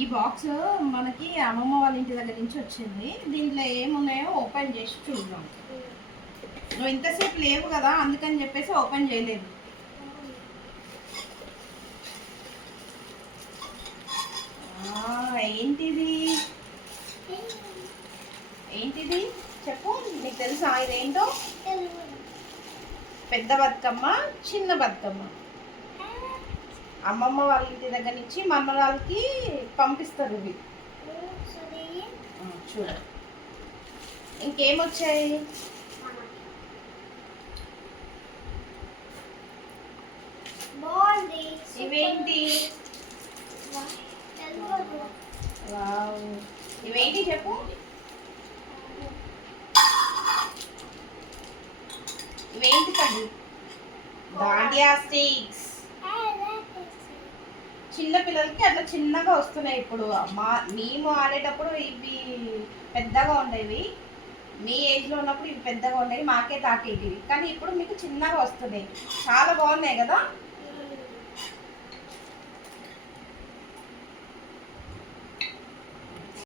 ఈ బాక్స్ మనకి అమ్మమ్మ వాళ్ళ ఇంటి దగ్గర నుంచి వచ్చింది. దీంట్లో ఏమున్నాయో ఓపెన్ చేసి చూద్దాం. నువ్వు ఇంతసేపు లేవు కదా, అందుకని చెప్పేసి ఓపెన్ చేయలేదు. ఏంటిది ఏంటిది చెప్పు, నీకు తెలుసా ఇదేంటో? పెద్ద బతుకమ్మ, చిన్న బతుకమ్మ. అమ్మమ్మ వాళ్ళ ఇంటి దగ్గర నుంచి మనవరాలకి పంపిస్తారు ఇవి. చూడ ఇంకేమొచ్చాయి? ఇవేంటి? ఇవేంటి చెప్పు. ఇవేంటి తల్లి? దాండియా స్టిక్స్. చిన్న పిల్లలకి అట్లా చిన్నగా వస్తున్నాయి. ఇప్పుడు మేము ఆడేటప్పుడు ఇవి పెద్దగా ఉండేవి. మీ ఏజ్లో ఉన్నప్పుడు ఇవి పెద్దగా ఉండేవి, మాకే తాకేటివి. కానీ ఇప్పుడు మీకు చిన్నగా వస్తున్నాయి. చాలా బాగున్నాయి కదా.